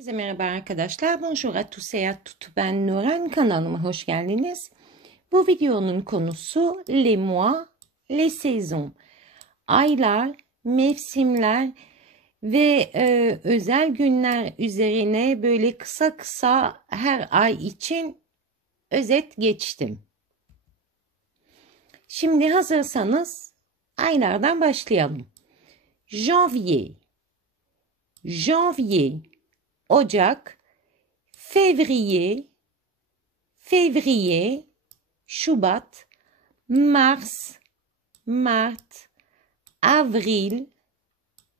Herkese merhaba arkadaşlar. Bonjour à tous et à toutes. Ben Nuran. Kanalıma hoş geldiniz. Bu videonun konusu les mois, les saisons. Aylar, mevsimler ve özel günler üzerine böyle kısa kısa her ay için özet geçtim. Şimdi hazırsanız aylardan başlayalım. Janvier, Ocak, février, Şubat, Mars, Mart, Avril,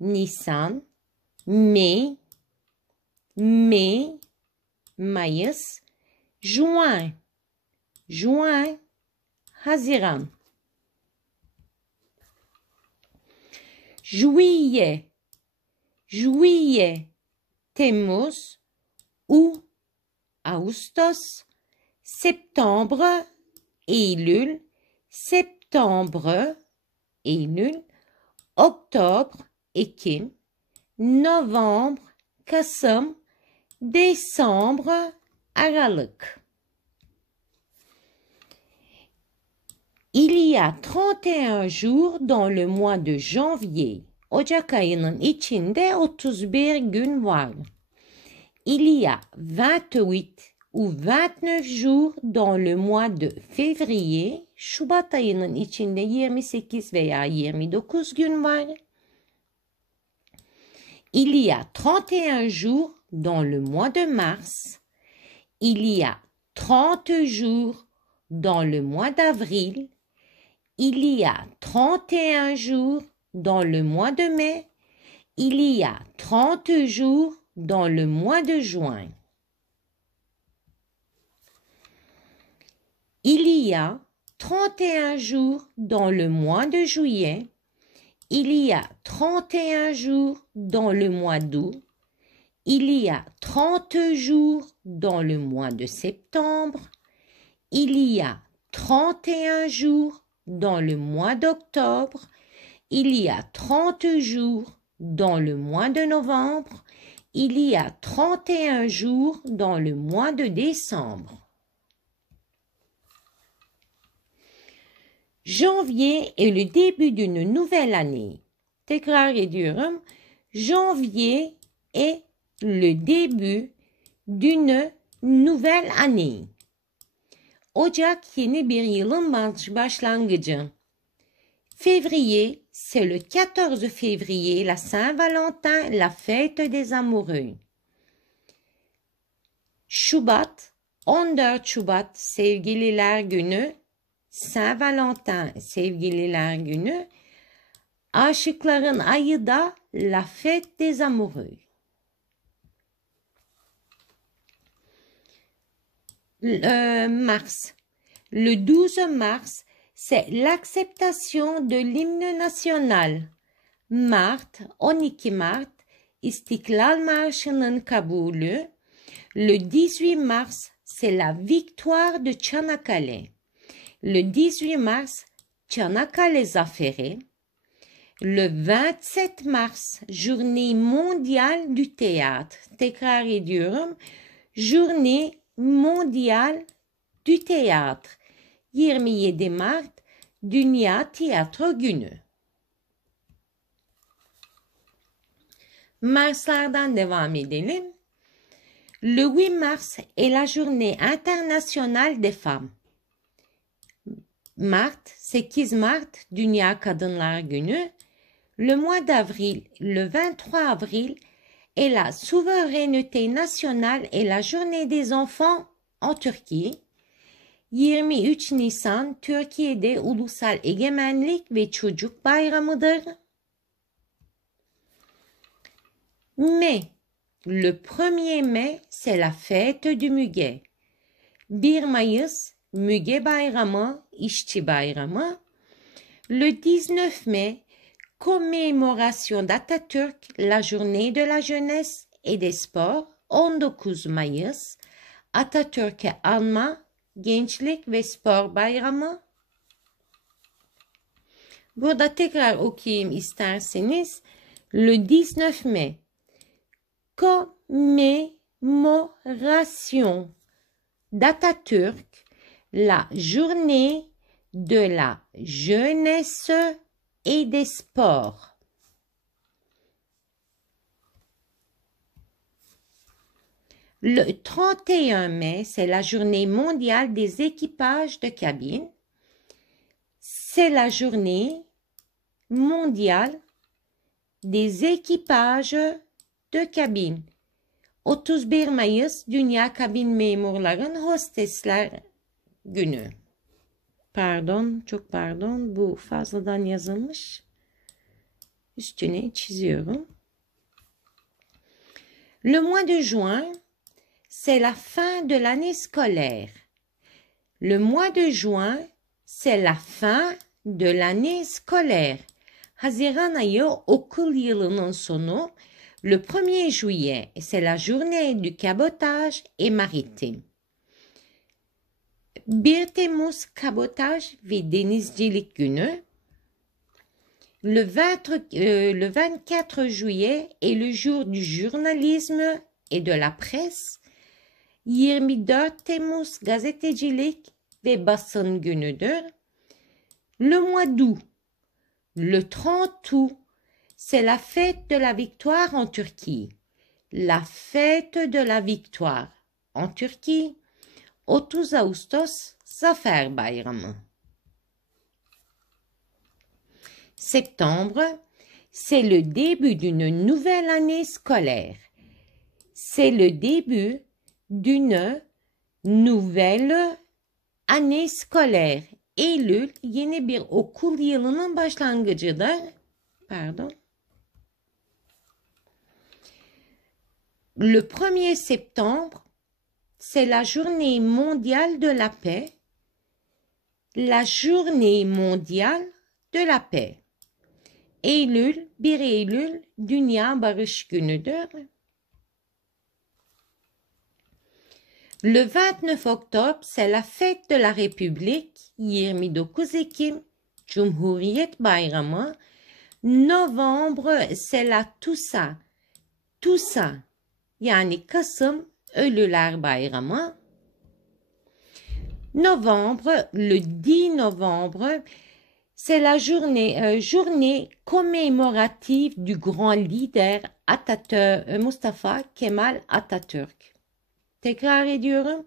Nisan, Mai, Mayıs, Juin, Haziran, Juillet, Temmuz, Août, Ağustos, Septembre, Eylül, Octobre, Ekim, Novembre, Kasım, Décembre, Aralık. Il y a 31 jours dans le mois de janvier. Ocak ayının içinde 31 gün var. Il y a 28 ou 29 jours dans le mois de février. Şubat ayının içinde 28 veya 29 gün var. Il y a 31 jours dans le mois de mars. Il y a 30 jours dans le mois d'avril. Il y a 31 jours dans le mois de mai. Il y a 30 jours dans le mois de juin. Il y a 31 jours dans le mois de juillet. Il y a 31 jours dans le mois d'août. Il y a 30 jours dans le mois de septembre. Il y a 31 jours dans le mois d'octobre. Il y a 30 jours dans le mois de novembre. Il y a 31 jours dans le mois de décembre. Janvier est le début d'une nouvelle année. Tekrar ediyorum. Janvier est le début d'une nouvelle année. Ocak yeni bir yılın başlangıcı. Février, c'est le 14 février, la Saint-Valentin, la fête des amoureux. Şubat, 14 Şubat, sevgililer günü, Saint-Valentin, sevgililer günü. Aşıkların ayı da la fête des amoureux. Mars, le 12 mars, c'est l'acceptation de l'hymne national. Mart, 12 Mart, İstiklal Marşı'nın kabulü. Le 18 mars, c'est la victoire de Çanakkale. Le 18 mars, Çanakkale Zaferi. Le 27 mars, journée mondiale du théâtre. Tekrar ediyorum. Journée mondiale du théâtre. 27 Mart, Dünya Tiyatro Günü. Marslardan devam edelim. Le 8 mars est la journée internationale des femmes. Mart, 8 Mart, Dünya Kadınlar Günü. Le mois d'avril, le 23 avril, est la souveraineté nationale et la journée des enfants en Turquie. 23 Nisan, Türkiye'de Ulusal Egemenlik ve Çocuk Bayramıdır. Mai, le 1er mai, c'est la fête du Müge. 1 Mayıs, Müge Bayramı, İşçi Bayramı. Le 19 mai, commémoration d'Atatürk, la journée de la jeunesse et des sports. 19 Mayıs, Atatürk'e anma, Gençlik ve Spor Bayramı. Burada tekrar okuyayım isterseniz. Le 19 mai. commémoration d'Atatürk, la journée de la jeunesse et des sports. Le 31 mai, c'est la journée mondiale des équipages de cabine. C'est la journée mondiale des équipages de cabine. 31 Mayıs Dünya Kabin Memurların Hostesler Günü. Pardon, çok pardon. Bu fazladan yazılmış. Üstüne çiziyorum. Le mois de juin, c'est la fin de l'année scolaire. Le mois de juin, c'est la fin de l'année scolaire. Haziran ayı okul yılının sonu. Le 1er juillet, c'est la journée du cabotage et maritime. 1 Temmuz Kabotaj ve Denizcilik Günü. Le 24 juillet est le jour du journalisme et de la presse. 24 Temmuz Gazetecilik ve Basın Günüdür. Le mois d'août. Le 30 août, c'est la fête de la victoire en Turquie. La fête de la victoire en Turquie. 30 Ağustos Zafer Bayramı. Septembre, c'est le début d'une nouvelle année scolaire. C'est le début d'une nouvelle année scolaire. Eylül yeni bir okul yılının başlangıcıdır. Pardon. Le 1er septembre, c'est la journée mondiale de la paix. La journée mondiale de la paix. Eylül, 1 Eylül Dünya Barış Günü'dür. Le 29 octobre, c'est la fête de la République. 29 Ekim, Cumhuriyet Bayramı. Novembre, c'est la Toussaint. Toussaint, yani Kasım Ölüler Bayramı. Novembre, le 10 novembre, c'est la journée commémorative du grand leader Mustafa Kemal Atatürk. Tekrar ediyorum.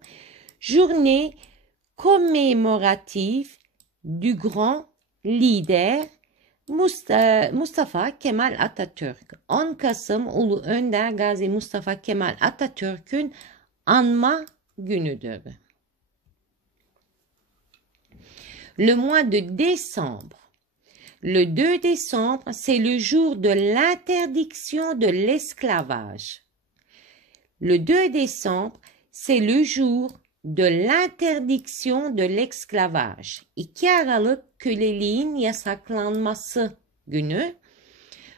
Journée commémorative du grand leader Mustafa Kemal Atatürk. 10 Kasım Ulu Önder Gazi Mustafa Kemal Atatürk'ün anma günüdür. Le mois de décembre. Le 2 décembre, c'est le jour de l'interdiction de l'esclavage. Le 2 décembre, c'est le jour de l'interdiction de l'esclavage. 2 Aralık köleliğin yasaklanması günü.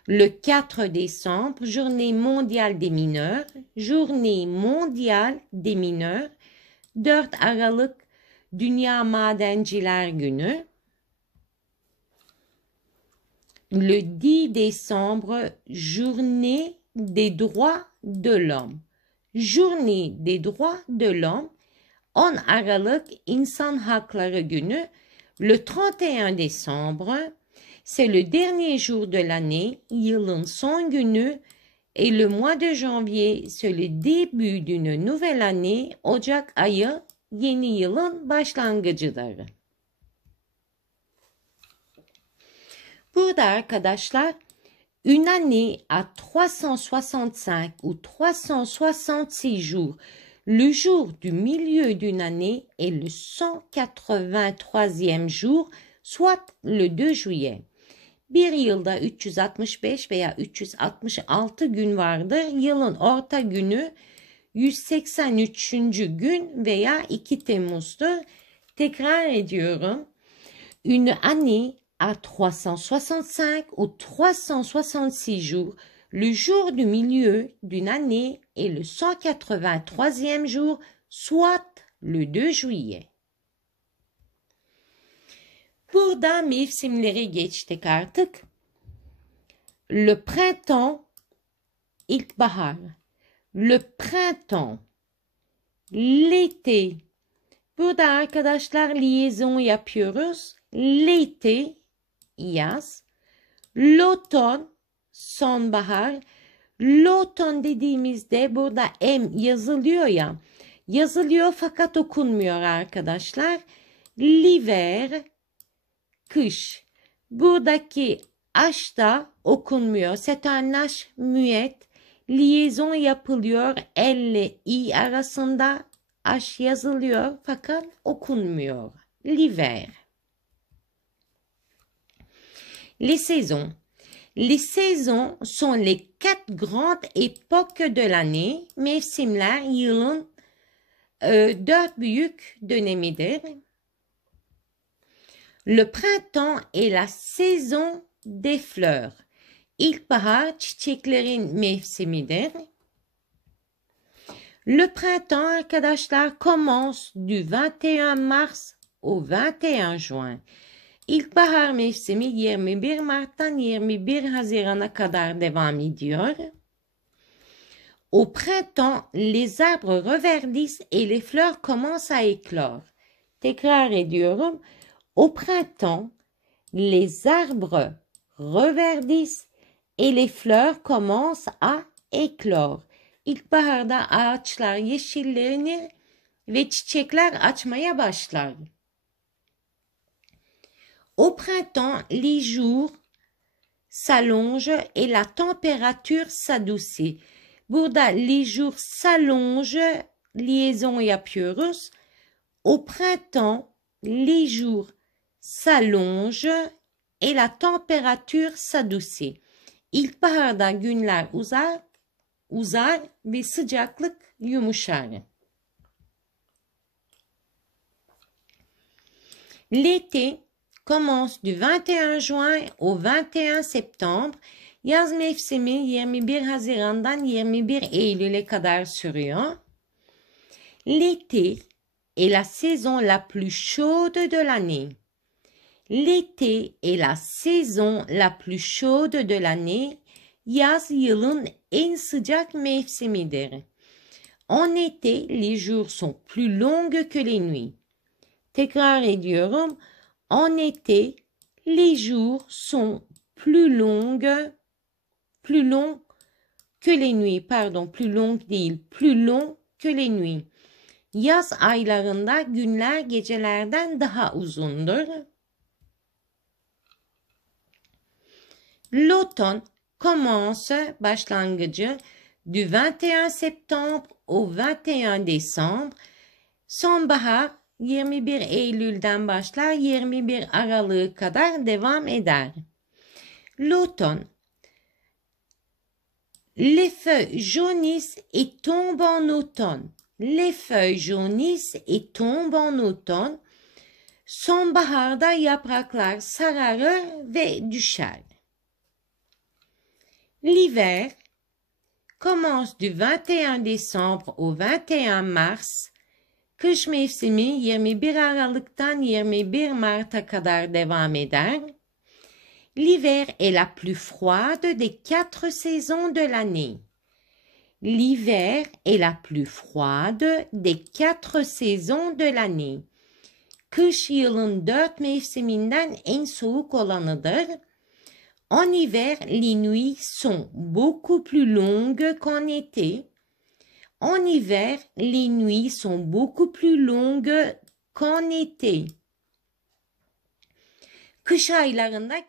Le 4 décembre, journée mondiale des mineurs. Journée mondiale des mineurs. 4 Aralık Dünya Madenciler Günü. Le 10 décembre, journée des droits de l'homme. Journée des droits de l'homme. 10 Aralık İnsan Hakları Günü. Le 31 décembre, c'est le dernier jour de l'année, yılın son günü. Et le mois de janvier, c'est le début d'une nouvelle année. Ocak ayı yeni yılın başlangıcıdır. Burada arkadaşlar, une année à 365 ou 366 jours. Le jour du milieu d'une année est le 183e jour, soit le 2 juillet. Bir yılda 365 veya 366 gün vardır. Yılın orta günü 183. gün veya 2 Temmuz'dur. Tekrar ediyorum. Une année à 365 ou 366 jours. Le jour du milieu d'une année est le 183e jour, soit le 2 juillet. Burada mevsimleri geçtik artık. Le printemps, ilkbahar. le printemps, l'été. Burada arkadaşlar liaison yapıyoruz. L'été, yaz. L'automne, sonbahar. L'automne dediğimizde burada M yazılıyor ya. Yazılıyor fakat okunmuyor arkadaşlar. L'hiver, kış. Buradaki H da okunmuyor. C'est un H muet. Liaison yapılıyor. L ile I arasında H yazılıyor fakat okunmuyor. L'hiver. Les saisons. Les saisons sont les 4 grandes époques de l'année. Mevsimler yılın 4 büyük dönemidir. Le printemps est la saison des fleurs. İlkbahar çiçeklerin mevsimidir. Le printemps arkadaşlar commence du 21 mars au 21 juin. İlkbahar mevsimi 21 Mart'tan 21 Haziran'a kadar devam ediyor. Au printemps, les arbres reverdissent et les fleurs commencent à éclore. Tekrar ediyorum. Au printemps, les arbres reverdissent et les fleurs commencent à éclore. İlkbaharda ağaçlar yeşillenir ve çiçekler açmaya başlar. Au printemps, les jours s'allongent et la température s'adoucit. Burada les jours s'allongent, liaison yapıyoruz. Au printemps, les jours s'allongent et la température s'adoucit. İlkbaharda günler uzar ve sıcaklık yumuşar. L'été commence du 21 juin au 21 septembre. Yaz mevsimi 21 Haziran'dan 21 Eylül'e kadar sürüyor. L'été est la saison la plus chaude de l'année. L'été est la saison la plus chaude de l'année. Yaz yılın en sıcak mevsimidir. En été, les jours sont plus longs que les nuits. Tekrar ediyorum. En été, les jours sont plus longs que les nuits. Pardon, plus long değil, plus long que les nuits. Yaz aylarında günler gecelerden daha uzundur. L'automne commence, başlangıcı, du 21 septembre au 21 décembre. Sonbahar 21 Eylül'den başlar, 21 Aralık'a kadar devam eder. L'automne. Les feuilles jaunissent et tombent en automne. Les feuilles jaunissent et tombent en automne. Sonbaharda yapraklar sararır ve düşer. L'hiver commence du 21 décembre au 21 mars. Kış mevsimi 21 Aralık'tan 21 Mart'a kadar devam eder. L'hiver est la plus froide des 4 saisons de l'année. L'hiver est la plus froide des 4 saisons de l'année. Kış yılın 4 mevsiminden en soğuk olanıdır. En hiver, les nuits sont beaucoup plus longues qu'en été. En hiver, les nuits sont beaucoup plus longues qu'en été. Kış aylarında